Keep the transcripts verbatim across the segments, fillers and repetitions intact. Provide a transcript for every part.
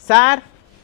Sir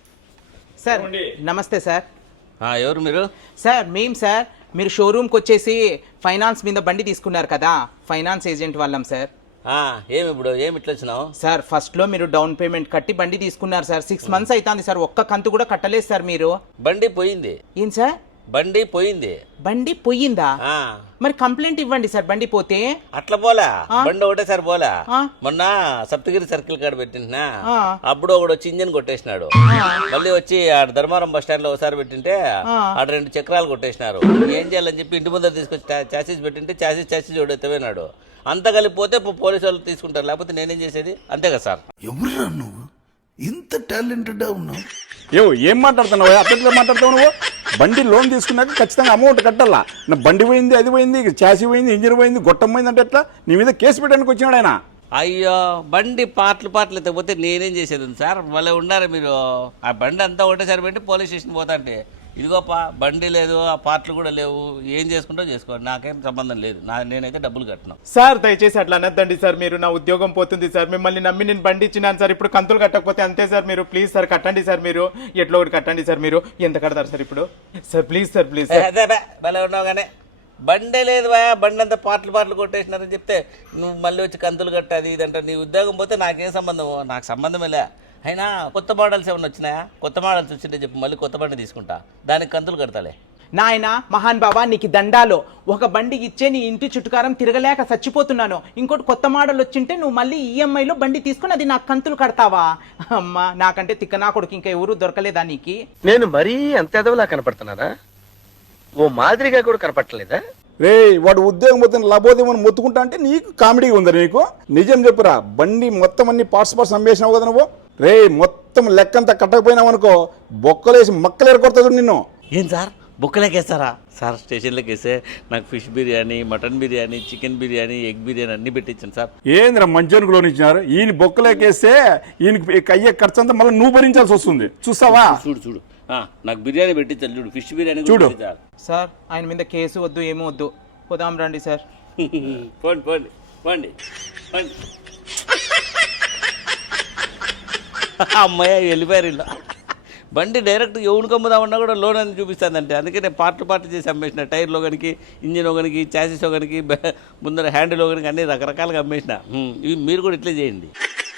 sir నమస్తే sir. ఎవరు మీరు? సార్ మేము సార్ మీరు షోరూమ్కి వచ్చేసి ఫైనాన్స్ మీద బండి తీసుకున్నారు కదా, ఫైనాన్స్ ఏజెంట్ వాళ్ళం సార్. ఏమి ఇప్పుడు ఏమి ఇట్లా వచ్చినావు? సార్ ఫస్ట్లో మీరు డౌన్ పేమెంట్ కట్టి బండి తీసుకున్నారు సార్. సిక్స్ మంత్స్ అవుతుంది సార్, ఒక్క కంతు కూడా కట్టలేదు సార్ మీరు. బండి పోయింది. ఏం సార్? బండి పోయింది. బండి పోయిందా? మరి కంప్లైంట్ ఇవ్వండి సార్. బండి పోతే అట్లా పోలా, బండి ఒకటేసారి పోలా. మొన్న సప్తగిరి సర్కిల్ కాడ పెట్టింటున్నా, అప్పుడు ఒకడు వచ్చి ఇంజన్ కొట్టేసినాడు. మళ్ళీ వచ్చి ఆడ ధర్మారం బస్ స్టాండ్ లో ఒకసారి పెట్టింటే ఆడ రెండు చక్రాలు కొట్టేసినారు. ఏం చేయాలని చెప్పి ఇంటి ముందర తీసుకొచ్చి చాసీస్ పెట్టింటే చాసీస్ చాసీస్ ఒకటి ఎత్తపోయినాడు. అంత కలిపిపోతే పోలీసు వాళ్ళు తీసుకుంటారు, లేకపోతే నేనేం చేసేది? అంతే కదా సార్. ఎవరురా నువ్వు ఇంత టాలెంటెడ్ ఉన్నావు? ఏవో ఏం మాట్లాడుతున్నావు? అట్లా మాట్లాడుతావు నువ్వు? బండి లోన్ తీసుకున్నాక ఖచ్చితంగా అమౌంట్ కట్టాలా. నా బండి పోయింది, అది పోయింది, చాసి పోయింది, ఇంజిన్ పోయింది, గొట్టం పోయింది అంటే ఎట్లా? నీ మీద కేసు పెట్టడానికి వచ్చినాడు ఆయన. అయ్యో, బండి పాటలు పాటలు ఎత్తకపోతే నేనేం చేసేది సార్? మళ్ళీ ఉండాలి మీరు. ఆ బండి అంతా ఒకటేసారి పెట్టి పోలీస్ స్టేషన్ పోతా అంటే ఇదిగోపా బండి లేదు, ఆ పార్ట్లు కూడా లేవు, ఏం చేసుకుంటో చేసుకోండి, నాకేం సంబంధం లేదు, నా నేనైతే డబ్బులు కట్టను. సార్ దయచేసి అట్లా అనద్దండి సార్. మీరు నా ఉద్యోగం పోతుంది సార్. మిమ్మల్ని నమ్మి నేను బండి ఇచ్చినాను సార్. ఇప్పుడు కంతులు కట్టకపోతే అంతే సార్. మీరు ప్లీజ్ సార్ కట్టండి సార్. మీరు ఎట్లా ఒకటి కట్టండి సార్. మీరు ఎంత కడతారు సార్ ఇప్పుడు? Sir please sir, please sir. అదే బా భలే ఉన్నావు కానీ బండే లేదు బా, బండి అంతా పాటలు పాటలు కొట్టేసినారని చెప్తే నువ్వు మళ్ళీ వచ్చి కంతులు కట్టాది ఇదంటే నీ ఉద్యోగం పోతే నాకేం సంబంధం? నాకు సంబంధమే లే. అయినా కొత్త మోడల్స్ ఏమైనా వచ్చినాయా? కొత్త మోడల్స్ వచ్చింటే చెప్పు, మళ్ళీ కొత్త బండి తీసుకుంటా, దానికి కంతులు కడతాలే. నాయన మహాన్ బాబా నీకు దండాలో, ఒక బండి ఇచ్చే నీ ఇంటి చుట్టుకారం తిరగలేక చచ్చిపోతున్నాను. ఇంకోటి కొత్త మోడల్ వచ్చింటే నువ్వు మళ్ళీ ఈఎంఐలో బండి తీసుకుని అది నాకు కంతులు కడతావా? అమ్మా నాకంటే తిక్క నా కొడుకు ఇంకా ఎవరు దొరకలేదా నీకు? నేను మరీ అంత ఎదవలా కనపడుతున్నానా? ఓ మాదిరిగా కూడా కనపడలేదా? రే వాడు ఉద్యోగం పోతే లబోదేమని మొత్తుకుంటా అంటే నీకు కామెడీగా ఉందా నీకు? నిజం చెప్పురా, బండి మొత్తం అన్ని పార్ట్స్ పార్ట్స్ అమ్మేసినావు కదా నువ్వు. రే మొత్తం లెక్కంతా కట్టకపోయినావు అనుకో, బొక్కలేసి మక్కలు ఏరుకొడతాడు నిన్ను. ఏం సార్ బుక్కలేకేస్తారా సార్? స్టేషన్లోకి వేస్తే నాకు fish biryani, mutton biryani, chicken biryani, egg biryani అన్ని పెట్టించాను సార్. ఏంద్రా మంచోనికి లోన్ ఇచ్చినారు? ఈయన బొక్కలేకేస్తే ఈయనకి అయ్యే ఖర్చు అంతా మళ్ళీ నువ్వు భరించాల్సి వస్తుంది. చూస్తావా? చూడు చూడు నాకు బిర్యానీ పెట్టించాలి చూడు, ఫిష్ బిర్యానీ చూడు సార్. ఆయన మీద కేసు వద్దు, ఏమో వద్దు, పోదాం రండి సార్. పోండి పోండి పోండి పోండి. అమ్మాయి వెళ్ళిపోయారు ఇలా. బండి డైరెక్ట్ ఎవరికి అమ్ముదామన్నా కూడా లోన్ అని చూపిస్తుందంటే, అందుకే నేను పార్ట్లు పార్ట్లు చేసి అమ్మేసిన. టైర్లో కనుక, ఇంజిన్ ఒకనికి, చాసిస్ ఒకనికి, ముందర హ్యాండిల్ ఒకనికి అన్ని రకరకాలుగా అమ్మేసిన. ఇవి మీరు కూడా ఇట్లే చేయండి.